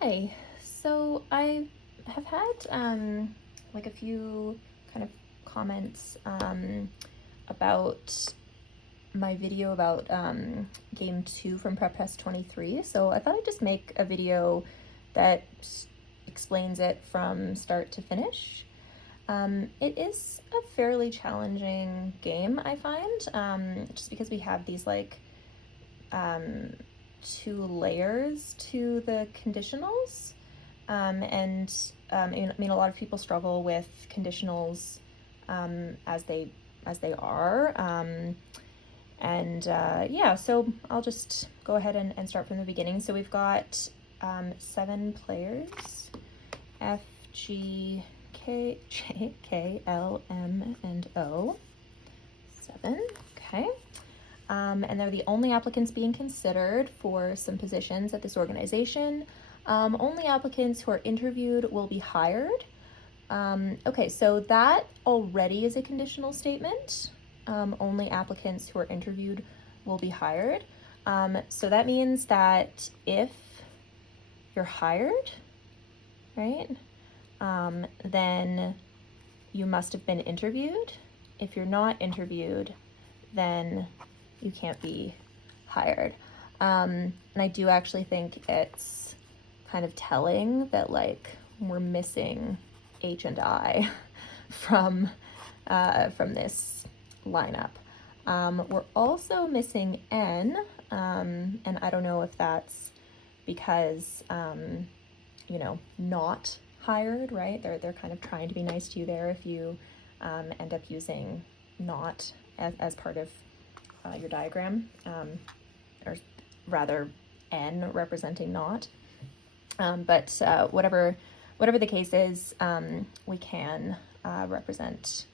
Hi. So I have had like a few kind of comments about my video about game 2 from Prep Test 23. So I thought I'd just make a video that explains it from start to finish. It is a fairly challenging game, I find, just because we have these like two layers to the conditionals. I mean, a lot of people struggle with conditionals as they are. Yeah, so I'll just go ahead and start from the beginning. So we've got 7 players: F, G, K, J, K, L, M, and O. 7, okay. And they're the only applicants being considered for some positions at this organization. Only applicants who are interviewed will be hired. Okay, so that already is a conditional statement. Only applicants who are interviewed will be hired. So that means that if you're hired, right, then you must have been interviewed. If you're not interviewed, then you can't be hired. And I do actually think it's kind of telling that like we're missing H and I from this lineup. We're also missing N, and I don't know if that's because not hired, right? They're kind of trying to be nice to you there if you end up using not as part of your diagram, or rather N representing not. But whatever the case is, we can represent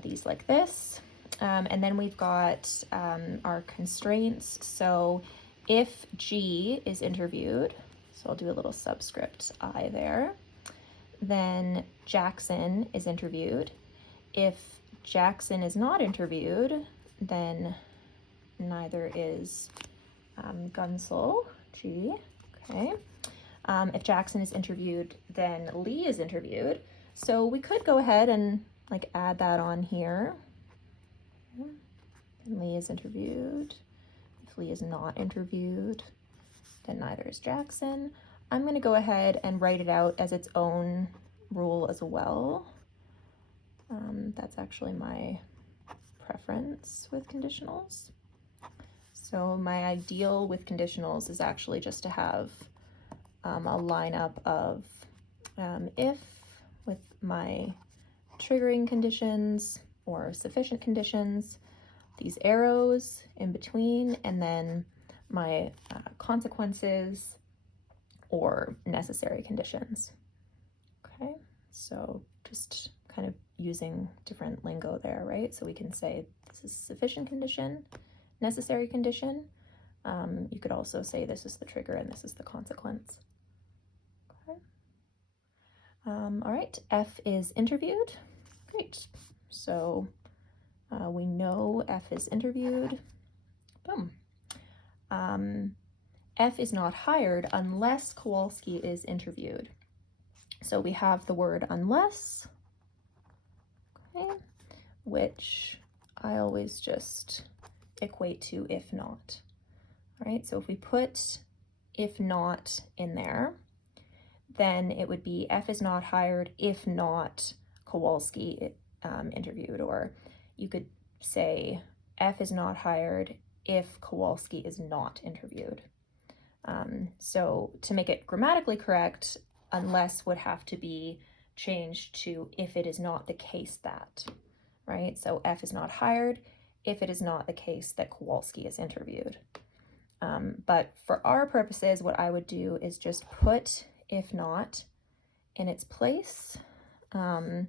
these like this. And then we've got our constraints. So if G is interviewed, so I'll do a little subscript I there, then Jackson is interviewed. If Jackson is not interviewed, then neither is Gunsel, G, okay. If Jackson is interviewed, then Lee is interviewed. So we could go ahead and like add that on here. And Lee is interviewed. If Lee is not interviewed, then neither is Jackson. I'm going to go ahead and write it out as its own rule as well. That's actually my preference with conditionals. So my ideal with conditionals is actually just to have a lineup of if with my triggering conditions or sufficient conditions, these arrows in between, and then my consequences or necessary conditions. Okay, so just kind of using different lingo there, right? So we can say this is sufficient condition, necessary condition. You could also say this is the trigger and this is the consequence. Okay. All right, F is interviewed. Great. So we know F is interviewed. Boom. F is not hired unless Kowalski is interviewed. So we have the word unless, okay, which I always just equate to if not. All right, so if we put if not in there, then it would be F is not hired if not Kowalski interviewed, or you could say F is not hired if Kowalski is not interviewed. So to make it grammatically correct, unless would have to be changed to if it is not the case that, right? So F is not hired if it is not the case that Kowalski is interviewed. But for our purposes, what I would do is just put if not in its place. And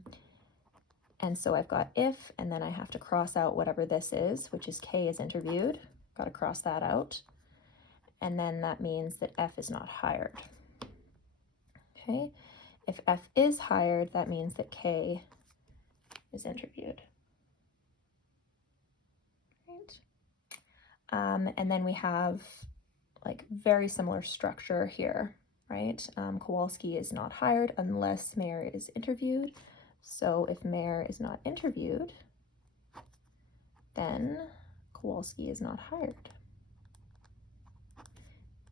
so I've got if, and then I have to cross out whatever this is, which is K is interviewed. Got to cross that out. And then that means that F is not hired. Okay, if F is hired, that means that K is interviewed. Right. And then we have like very similar structure here. right? Kowalski is not hired unless Mayer is interviewed. So if Mayer is not interviewed, then Kowalski is not hired.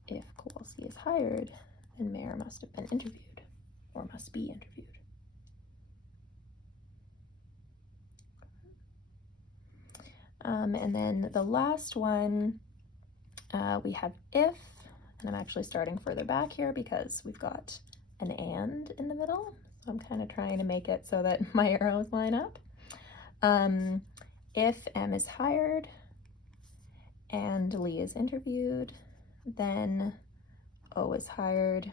If Kowalski is hired, then Mayer must have been interviewed or must be interviewed. And then the last one, we have if, and I'm actually starting further back here because we've got an and in the middle. So I'm kind of trying to make it so that my arrows line up. If M is hired and Lee is interviewed, then O is hired.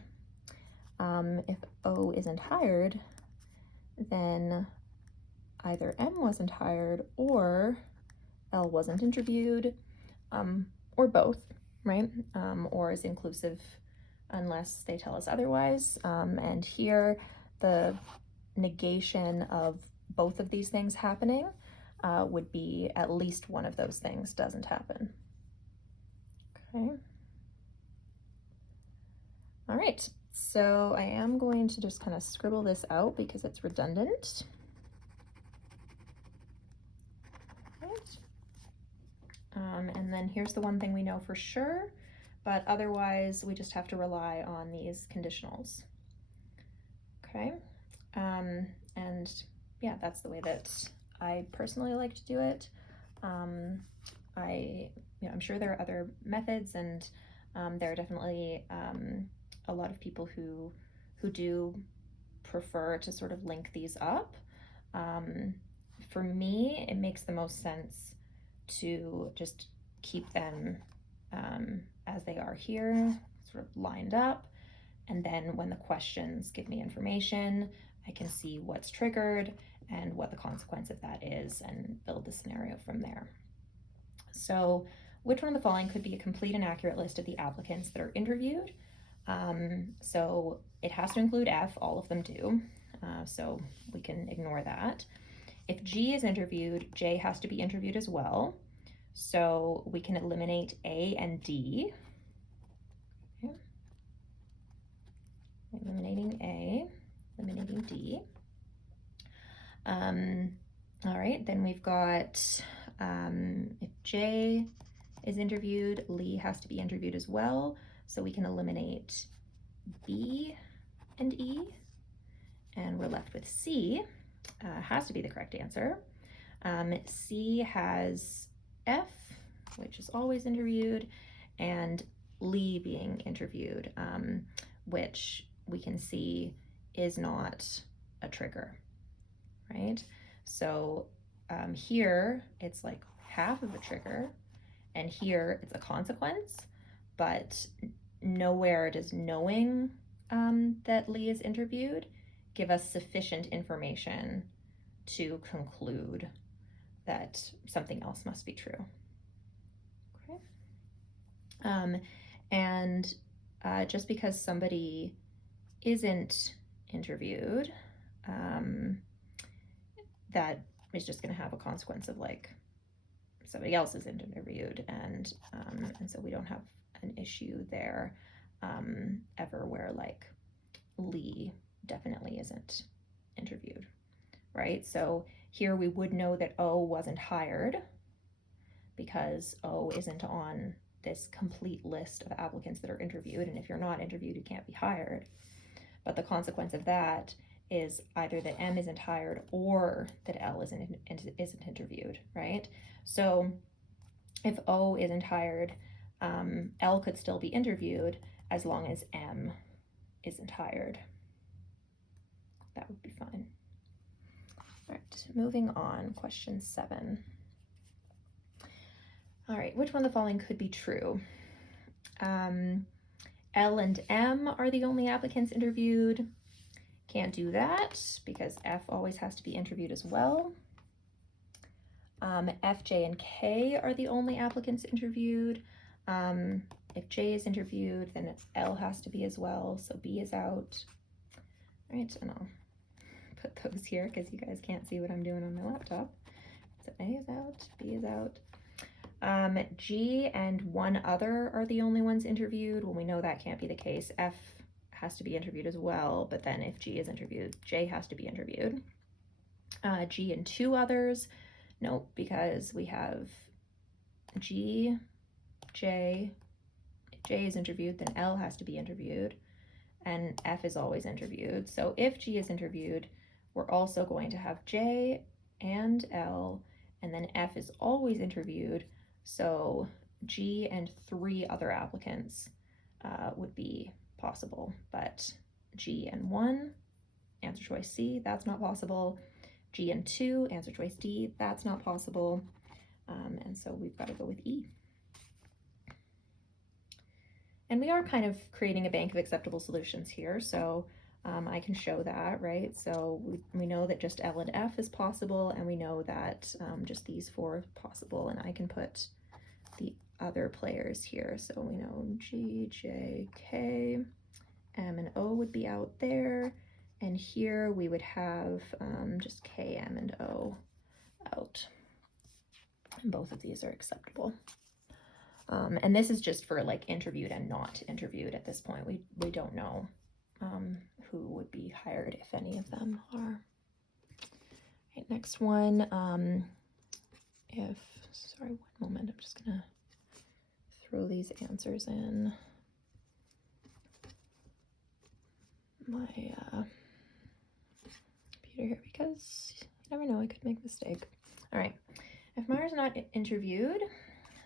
If O isn't hired, then either M wasn't hired or L wasn't interviewed, or both, right? Or is inclusive unless they tell us otherwise. And here, the negation of both of these things happening would be at least one of those things doesn't happen. Okay. All right, so I am going to just kind of scribble this out because it's redundant. And then here's the one thing we know for sure, but otherwise we just have to rely on these conditionals. Okay, and yeah, that's the way that I personally like to do it. I'm sure there are other methods, and there are definitely a lot of people who do prefer to sort of link these up. For me, it makes the most sense to just keep them as they are here, sort of lined up. And then when the questions give me information, I can see what's triggered and what the consequence of that is and build the scenario from there. So which one of the following could be a complete and accurate list of the applicants that are interviewed? So it has to include F, all of them do. So we can ignore that. If G is interviewed, J has to be interviewed as well. So we can eliminate A and D. Okay. Eliminating A, eliminating D. All right, then we've got, if J is interviewed, Lee has to be interviewed as well. So we can eliminate B and E, and we're left with C. Has to be the correct answer. C has F, which is always interviewed, and Lee being interviewed, which we can see is not a trigger, right? So here it's like half of a trigger, and here it's a consequence, but nowhere does knowing that Lee is interviewed give us sufficient information to conclude that something else must be true. Okay. And just because somebody isn't interviewed, that is just going to have a consequence of like somebody else isn't interviewed, and so we don't have an issue there ever where like Lee definitely isn't interviewed, right? So here we would know that O wasn't hired because O isn't on this complete list of applicants that are interviewed, and if you're not interviewed, you can't be hired. But the consequence of that is either that M isn't hired or that L isn't interviewed, right? So if O isn't hired, L could still be interviewed as long as M isn't hired. That would be fine. All right, moving on, question 7. All right, which one of the following could be true? L and M are the only applicants interviewed. Can't do that because F always has to be interviewed as well. F, J, and K are the only applicants interviewed. If J is interviewed, then L has to be as well, so B is out. All right, and I'll put those here because you guys can't see what I'm doing on my laptop. So A is out, B is out. G and one other are the only ones interviewed. Well, we know that can't be the case. F has to be interviewed as well, but then if G is interviewed, J has to be interviewed. G and 2 others, nope, because we have G, J is interviewed, then L has to be interviewed, and F is always interviewed. So if G is interviewed, we're also going to have J and L, and then F is always interviewed, so G and 3 other applicants would be possible, but G and 1, answer choice C, that's not possible. G and 2, answer choice D, that's not possible. And so we've got to go with E. And we are kind of creating a bank of acceptable solutions here, so I can show that, right? So we know that just L and F is possible, and we know that just these 4 are possible, and I can put the other players here. So we know G, J, K, M, and O would be out there, and here we would have just K, M, and O out. And both of these are acceptable. And this is just for like interviewed and not interviewed at this point. We don't know who would be hired, if any of them are. Right, next one, sorry, one moment, I'm just gonna throw these answers in my computer here, because you never know, I could make a mistake. All right, if Myra's not interviewed,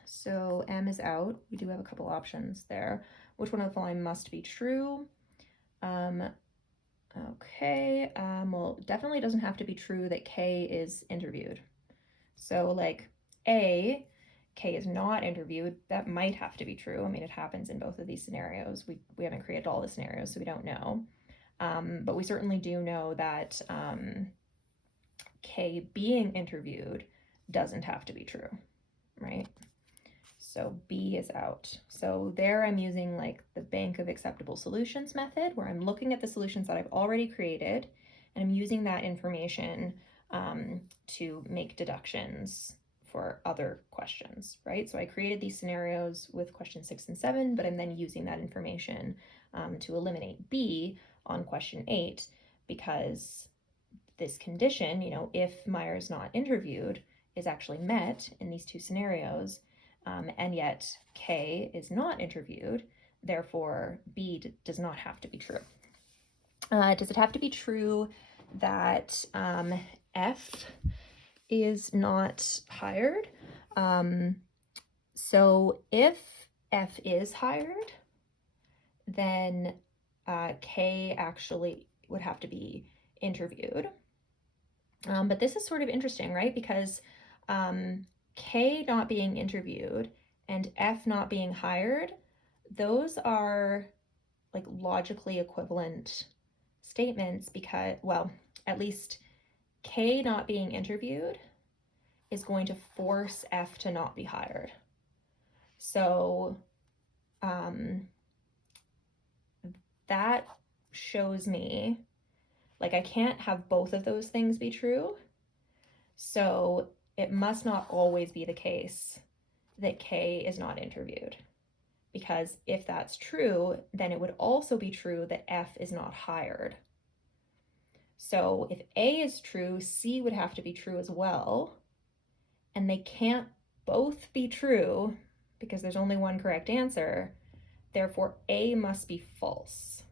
so M is out. We do have a couple options there. Which one of the following must be true? Okay, well, definitely doesn't have to be true that K is interviewed. So like A, K is not interviewed, that might have to be true. I mean, it happens in both of these scenarios. We haven't created all the scenarios, so we don't know. But we certainly do know that K being interviewed doesn't have to be true, right? So B is out. So there I'm using like the bank of acceptable solutions method, where I'm looking at the solutions that I've already created, and I'm using that information to make deductions for other questions, right? So I created these scenarios with question 6 and 7, but I'm then using that information to eliminate B on question 8, because this condition, you know, if Myra's not interviewed, is actually met in these 2 scenarios. And yet K is not interviewed, therefore B does not have to be true. Does it have to be true that F is not hired? So if F is hired, then K actually would have to be interviewed. But this is sort of interesting, right? Because K not being interviewed and F not being hired, those are like logically equivalent statements, because, well, at least K not being interviewed is going to force F to not be hired. So that shows me like I can't have both of those things be true. So it must not always be the case that K is not interviewed, because if that's true, then it would also be true that F is not hired. So if A is true, C would have to be true as well, and they can't both be true because there's only one correct answer. Therefore, A must be false.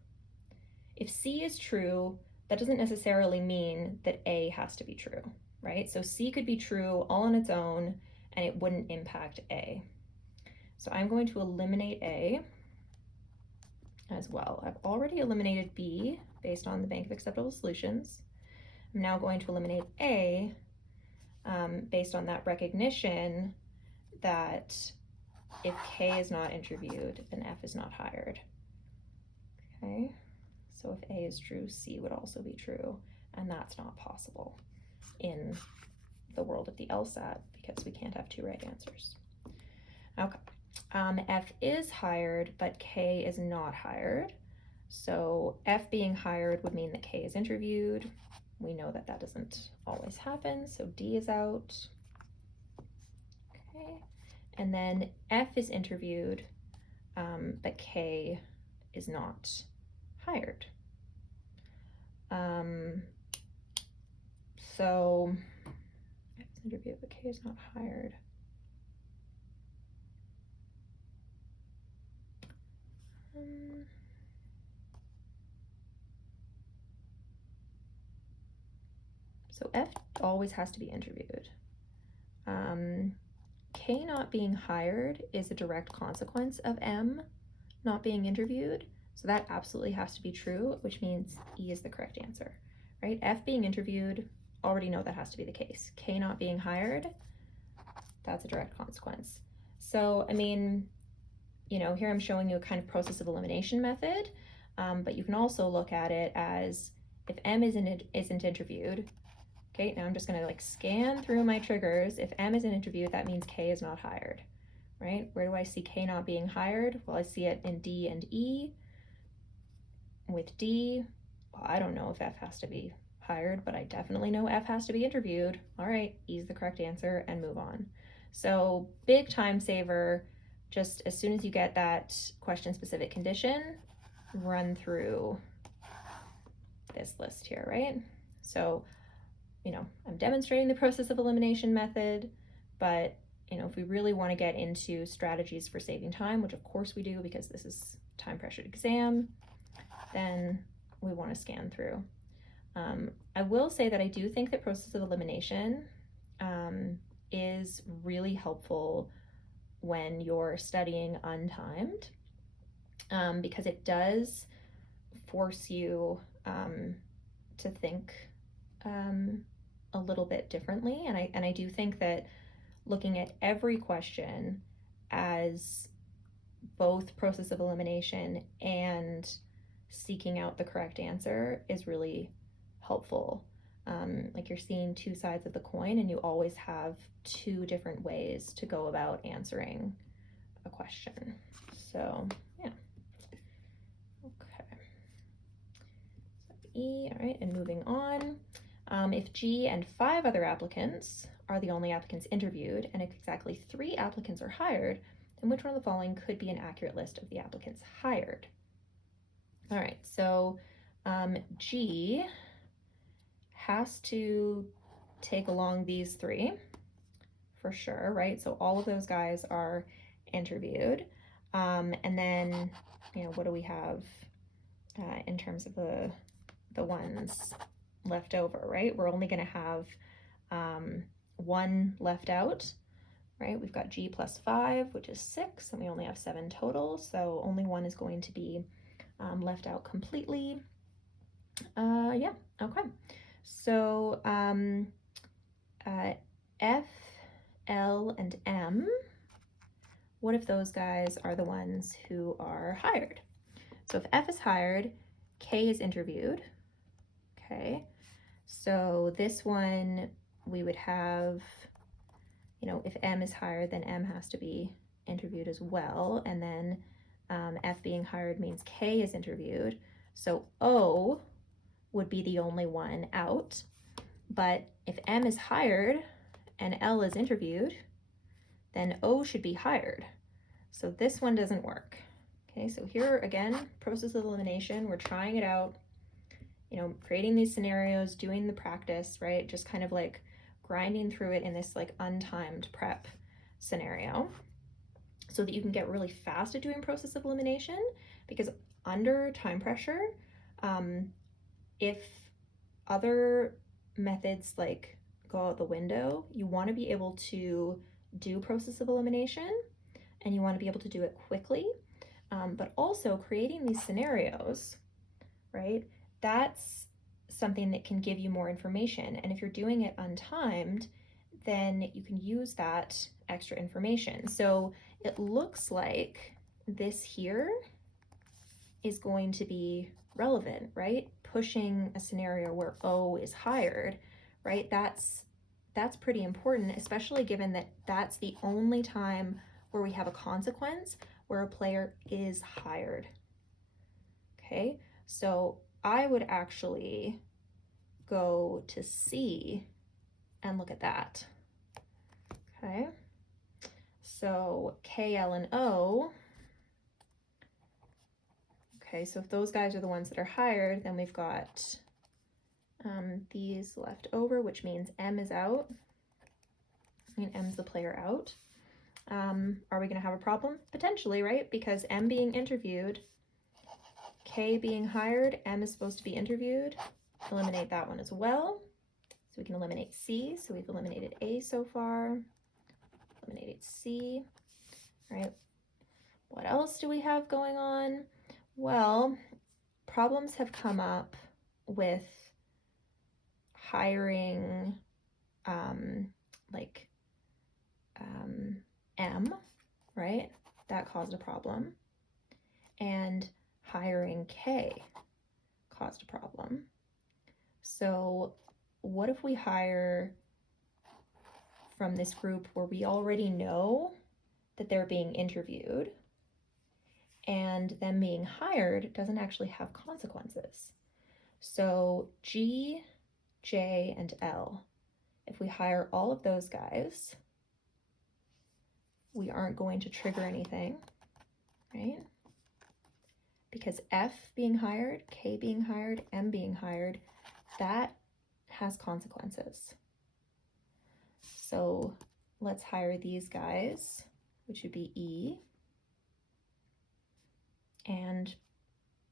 If C is true, that doesn't necessarily mean that A has to be true, right? So C could be true all on its own and it wouldn't impact A. So I'm going to eliminate A as well. I've already eliminated B based on the bank of acceptable solutions. I'm now going to eliminate A based on that recognition that if K is not interviewed, then F is not hired. Okay, so if A is true, C would also be true, and that's not possible in the world of the LSAT because we can't have 2 right answers. Okay, F is hired, but K is not hired. So F being hired would mean that K is interviewed. We know that that doesn't always happen, so D is out. Okay, and then F is interviewed, but K is not hired. So F is interviewed, but K is not hired. So F always has to be interviewed. K not being hired is a direct consequence of M not being interviewed. So that absolutely has to be true, which means E is the correct answer, right? F being interviewed, already know that has to be the case. K not being hired, that's a direct consequence. So, I mean, you know, here I'm showing you a kind of process of elimination method, but you can also look at it as if M isn't interviewed. Okay, now I'm just gonna like scan through my triggers. If M isn't interviewed, that means K is not hired, right? Where do I see K not being hired? Well, I see it in D and E. With D, well, I don't know if F has to be hired, but I definitely know F has to be interviewed. All right, E is the correct answer and move on. So big time saver, just as soon as you get that question specific condition, run through this list here, right? So, you know, I'm demonstrating the process of elimination method, but you know, if we really want to get into strategies for saving time, which of course we do because this is time pressured exam, then we want to scan through. I will say that I do think that process of elimination is really helpful when you're studying untimed, because it does force you to think a little bit differently. And I do think that looking at every question as both process of elimination and seeking out the correct answer is really helpful. Like you're seeing two sides of the coin and you always have two different ways to go about answering a question. So yeah. Okay. So E, all right, and moving on. If G and 5 other applicants are the only applicants interviewed and if exactly 3 applicants are hired, then which one of the following could be an accurate list of the applicants hired? All right, so G has to take along these 3 for sure, right? So all of those guys are interviewed. And then, you know, what do we have in terms of the ones left over, right? We're only going to have 1 left out, right? We've got G plus 5, which is 6, and we only have 7 total, so only 1 is going to be left out completely. Yeah, okay. So F, L, and M, what if those guys are the ones who are hired? So if F is hired, K is interviewed, okay? So this one, we would have, you know, if M is hired, then M has to be interviewed as well. And then F being hired means K is interviewed. So O would be the only one out. But if M is hired and L is interviewed, then O should be hired. So this one doesn't work. Okay, so here again, process of elimination, we're trying it out, you know, creating these scenarios, doing the practice, right? Just kind of like grinding through it in this like untimed prep scenario so that you can get really fast at doing process of elimination, because under time pressure, if other methods like go out the window, you want to be able to do process of elimination and you want to be able to do it quickly, but also creating these scenarios, right? That's something that can give you more information. And if you're doing it untimed, then you can use that extra information. So it looks like this here is going to be relevant, right? Pushing a scenario where O is hired, right? That's pretty important, especially given that that's the only time where we have a consequence where a player is hired. Okay, so I would actually go to C and look at that. Okay, so K, L, and O. Okay, so if those guys are the ones that are hired, then we've got these left over, which means M is out. I mean, M's the player out. Are we going to have a problem? Potentially, right? Because M being interviewed, K being hired, M is supposed to be interviewed. Eliminate that one as well. So we can eliminate C. So we've eliminated A so far. Eliminated C. All right. What else do we have going on? Well, problems have come up with hiring M, right? That caused a problem. And hiring K caused a problem. So what if we hire from this group where we already know that they're being interviewed, and them being hired doesn't actually have consequences? So G, J, and L, if we hire all of those guys, we aren't going to trigger anything, right? Because F being hired, K being hired, M being hired, that has consequences. So let's hire these guys, which would be E, and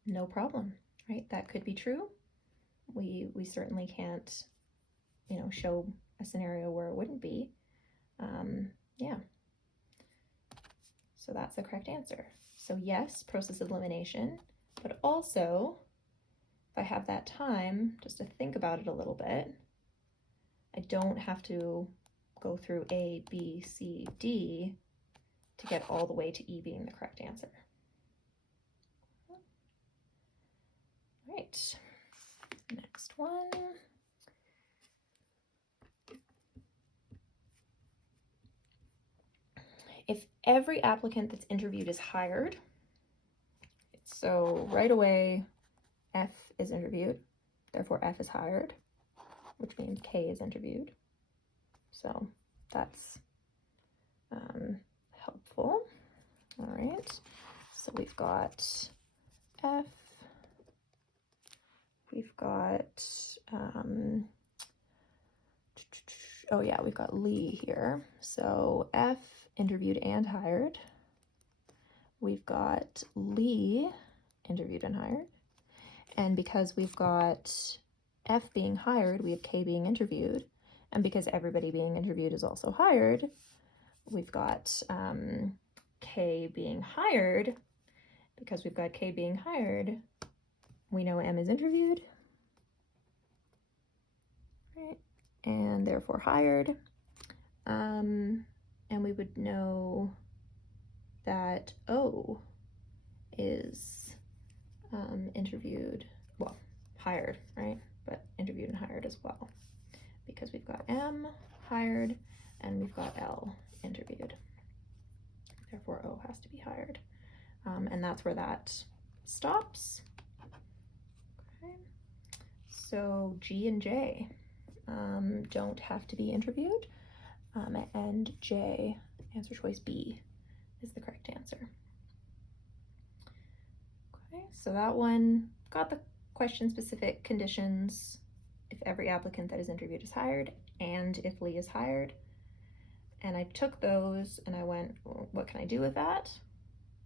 no problem, right? That could be true. We certainly can't, show a scenario where it wouldn't be. Yeah. So that's the correct answer. So yes, process of elimination, but also if I have that time just to think about it a little bit, I don't have to go through A, B, C, D to get all the way to E being the correct answer. All right, next one. If every applicant that's interviewed is hired, so right away F is interviewed, therefore F is hired, which means K is interviewed. So that's helpful. All right, so we've got F, we've got, oh yeah, we've got Lee here. So F interviewed and hired. We've got Lee interviewed and hired. And because we've got F being hired, we have K being interviewed. And because everybody being interviewed is also hired, we've got K being hired. Because we've got K being hired, we know M is interviewed, right? And therefore hired. And we would know that O is interviewed, well, hired, right? But interviewed and hired as well, because we've got M hired and we've got L interviewed. Therefore, O has to be hired. And that's where that stops. Okay. So G and J don't have to be interviewed. And J, answer choice B, is the correct answer. Okay, so that one got the question-specific conditions if every applicant that is interviewed is hired and if Lee is hired. And I took those and I went, well, what can I do with that,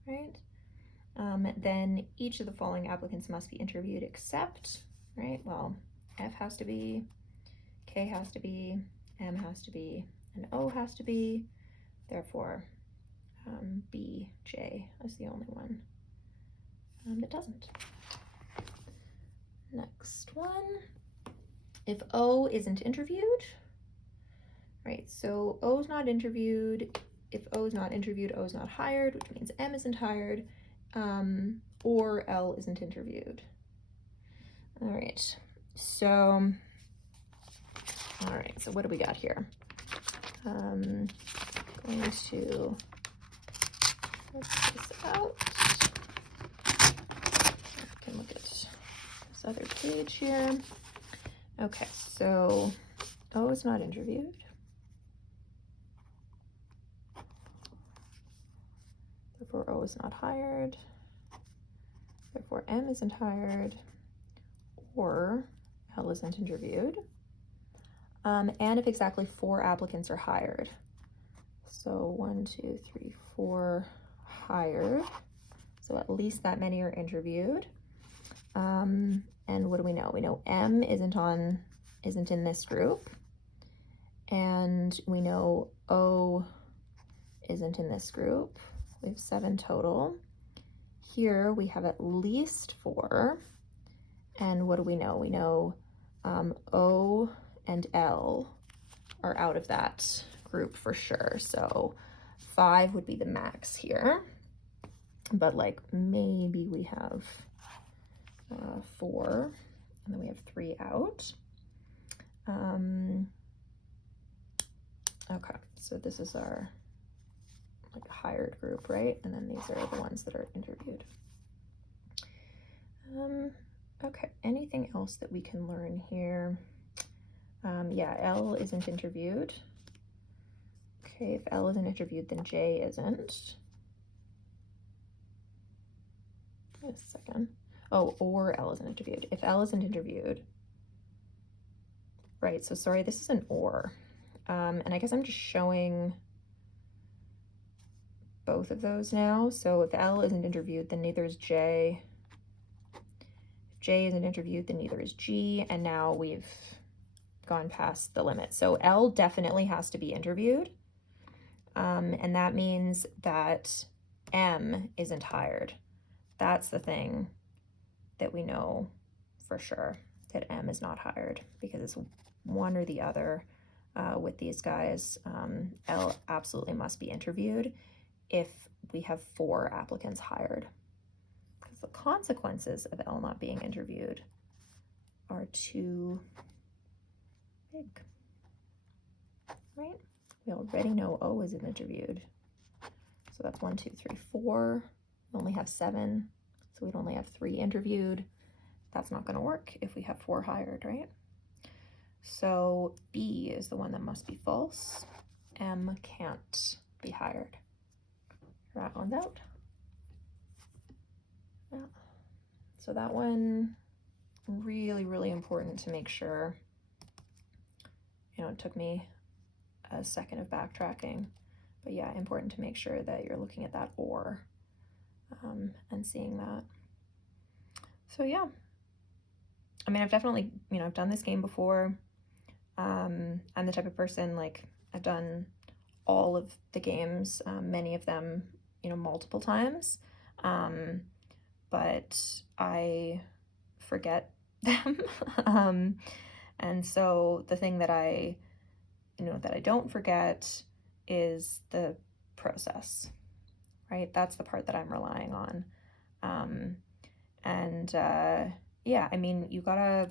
right? Then each of the following applicants must be interviewed except, right? Well, F has to be, K has to be, M has to be, and O has to be. Therefore, B, J is the only one that doesn't. Next one. If O isn't interviewed, right? So O's not interviewed. If O's not interviewed, O's not hired, which means M isn't hired, or L isn't interviewed. All right. So what do we got here? Going to work this out. I can look at this other page here. Okay, so O is not interviewed. Therefore, O is not hired. Therefore, M isn't hired or L isn't interviewed. And if exactly 4 applicants are hired. So 1, 2, 3, 4 hired. So at least that many are interviewed. And what do we know? We know M isn't in this group. And we know O isn't in this group. We have 7 total. Here we have at least 4. And what do we know? We know O and L are out of that group for sure. So 5 would be the max here. But like maybe we have 4, and then we have 3 out. Okay, so this is our like hired group, right? And then these are the ones that are interviewed. Okay, anything else that we can learn here? Yeah, L isn't interviewed. Okay, if L isn't interviewed, then J isn't. Wait a second. Oh, or L isn't interviewed. If L isn't interviewed, right, so sorry, this is an or. And I guess I'm just showing both of those now. So if L isn't interviewed, then neither is J. If J isn't interviewed, then neither is G. And now we've gone past the limit. So L definitely has to be interviewed. And that means that M isn't hired. That's the thing that we know for sure, that M is not hired, because it's one or the other with these guys. L absolutely must be interviewed if we have 4 applicants hired, because the consequences of L not being interviewed are too big, right? We already know O isn't interviewed. So that's 1, 2, 3, 4. We only have 7, so we'd only have 3 interviewed. That's not going to work if we have 4 hired, right? So B is the one that must be false. M can't be hired. That one's out. Yeah. So that one, really, really important to make sure. You know, it took me a second of backtracking, but yeah, important to make sure that you're looking at that or and seeing that. So yeah, I mean, I've definitely, you know, I've done this game before. I'm the type of person, like, I've done all of the games, many of them, you know, multiple times, but I forget them. And so the thing that I don't forget is the process, right? That's the part that I'm relying on. Yeah, I mean, you gotta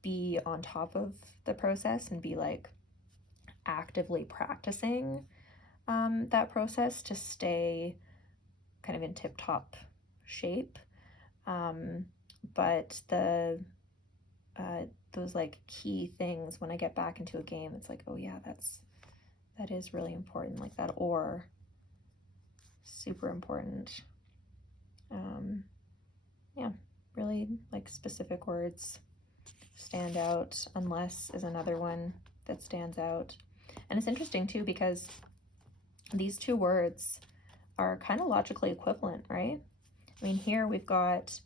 be on top of the process and be like actively practicing that process to stay kind of in tip-top shape. But those like key things, when I get back into a game, it's like, oh yeah, that is really important. Like that or, super important. Yeah, really like specific words stand out. Unless is another one that stands out. And it's interesting too, because these 2 words are kind of logically equivalent, right? I mean, here we've got,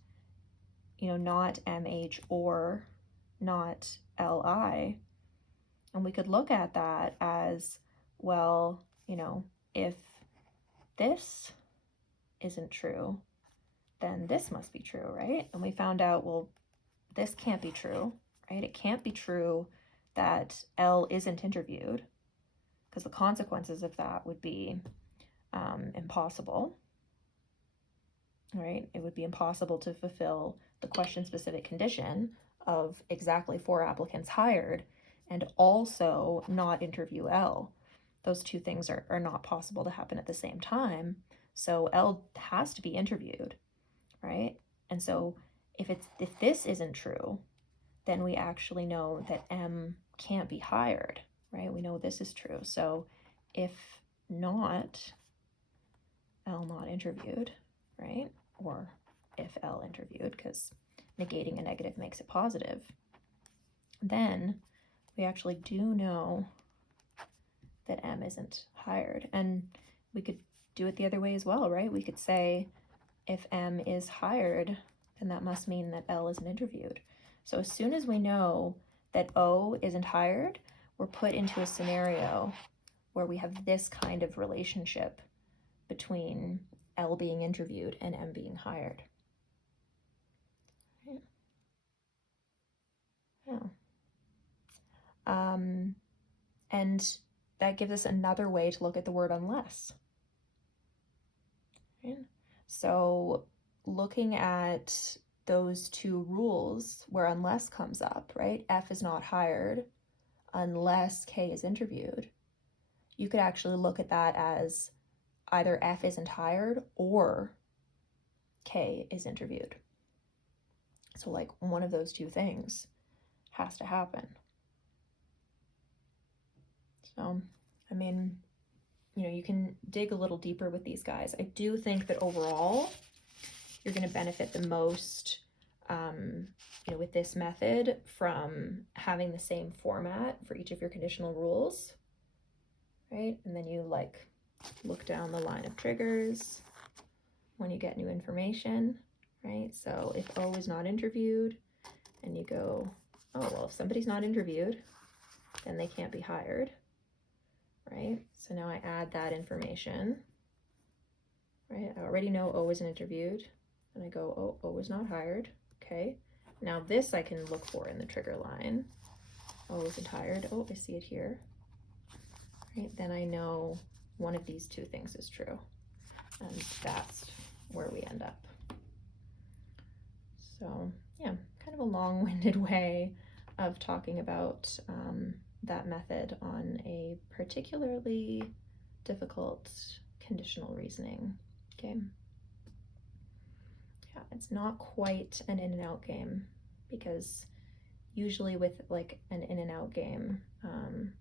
you know, not MH or not LI. And we could look at that as, well, you know, if this isn't true, then this must be true, right? And we found out, well, this can't be true, right? It can't be true that L isn't interviewed, because the consequences of that would be impossible, right? It would be impossible to fulfill the question-specific condition of exactly 4 applicants hired and also not interview L. Those 2 things are not possible to happen at the same time. So L has to be interviewed, right? And so if this isn't true, then we actually know that M can't be hired, right? We know this is true. So if not, L not interviewed, right? Or if L interviewed, because negating a negative makes it positive, then we actually do know that M isn't hired. And we could do it the other way as well, right? We could say if M is hired, then that must mean that L isn't interviewed. So as soon as we know that O isn't hired, we're put into a scenario where we have this kind of relationship between L being interviewed and M being hired. Yeah. And that gives us another way to look at the word unless. Right? So looking at those two rules where unless comes up, right? F is not hired unless K is interviewed. You could actually look at that as either F isn't hired or K is interviewed. So like one of those two things has to happen. So, I mean, you can dig a little deeper with these guys. I do think that overall, you're going to benefit the most, with this method from having the same format for each of your conditional rules, right? And then you like look down the line of triggers when you get new information, right? So if O is not interviewed, and you go, oh, well, if somebody's not interviewed, then they can't be hired, right? So now I add that information, right? I already know O isn't interviewed, and I go, oh, O is not hired, okay? Now this I can look for in the trigger line. O isn't hired, oh, I see it here, right? Then I know one of these two things is true, and that's where we end up. So yeah, kind of a long-winded way of talking about that method on a particularly difficult conditional reasoning game. Yeah, it's not quite an in and out game, because usually with like an in and out game,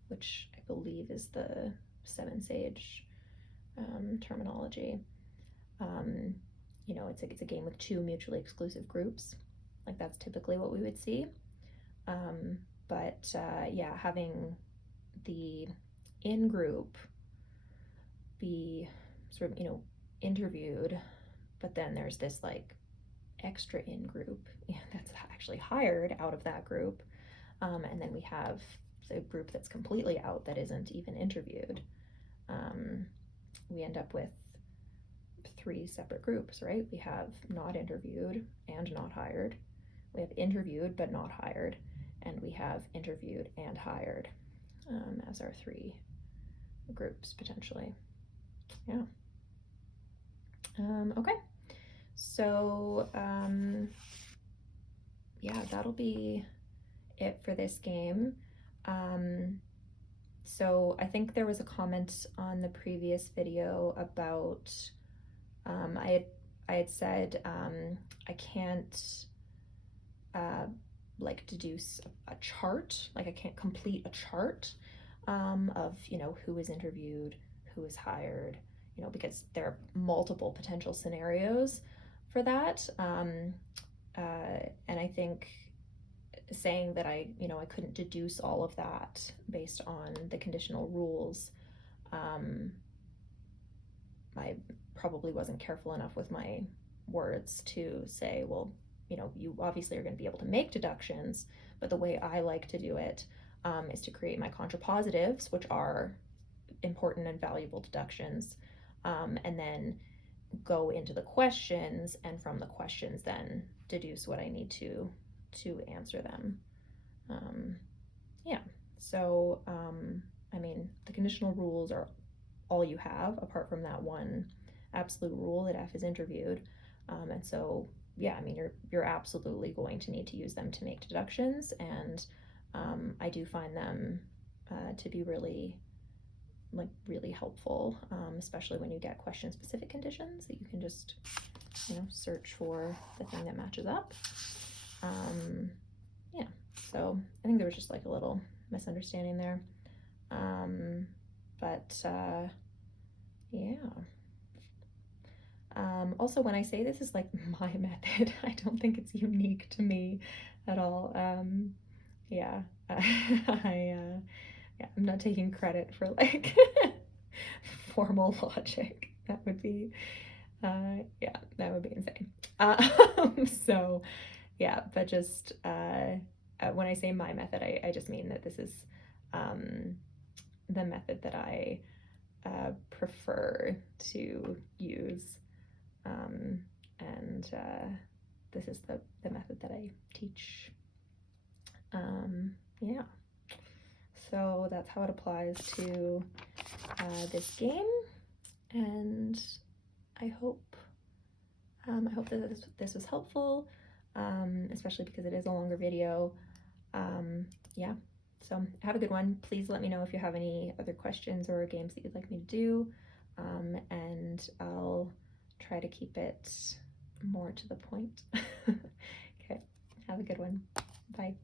which I believe is the Seven Sage terminology, it's a game with two mutually exclusive groups. Like that's typically what we would see. Yeah, having the in group be sort of, interviewed, but then there's this like extra in group that's actually hired out of that group. And then we have the group that's completely out that isn't even interviewed. We end up with three separate groups, right? We have not interviewed and not hired. We have interviewed but not hired. And we have interviewed and hired as our three groups potentially. Yeah. Okay. So yeah, that'll be it for this game. So I think there was a comment on the previous video about I had said I can't like deduce a chart, like I can't complete a chart of who is interviewed, who is hired, because there are multiple potential scenarios for that. And I think saying that I couldn't deduce all of that based on the conditional rules, I probably wasn't careful enough with my words to say, well, you obviously are going to be able to make deductions, but the way I like to do it is to create my contrapositives, which are important and valuable deductions, and then go into the questions, and from the questions then deduce what I need to answer them. Yeah, so I mean, the conditional rules are all you have apart from that one absolute rule that F is interviewed, and so yeah, I mean, you're absolutely going to need to use them to make deductions, and I do find them to be really helpful, especially when you get question-specific conditions that you can just search for the thing that matches up. Yeah, so I think there was just like a little misunderstanding there, yeah. Also, when I say this is like my method, I don't think it's unique to me at all. Yeah, yeah, I'm not taking credit for like formal logic. That would be, yeah, that would be insane. So, yeah, but just when I say my method, I just mean that this is the method that I prefer to use, and this is the method that I teach. Yeah, so that's how it applies to this game, and I hope that this was helpful, especially because it is a longer video. Yeah, so have a good one. Please let me know if you have any other questions or games that you'd like me to do, and I'll try to keep it more to the point. Okay, have a good one. Bye.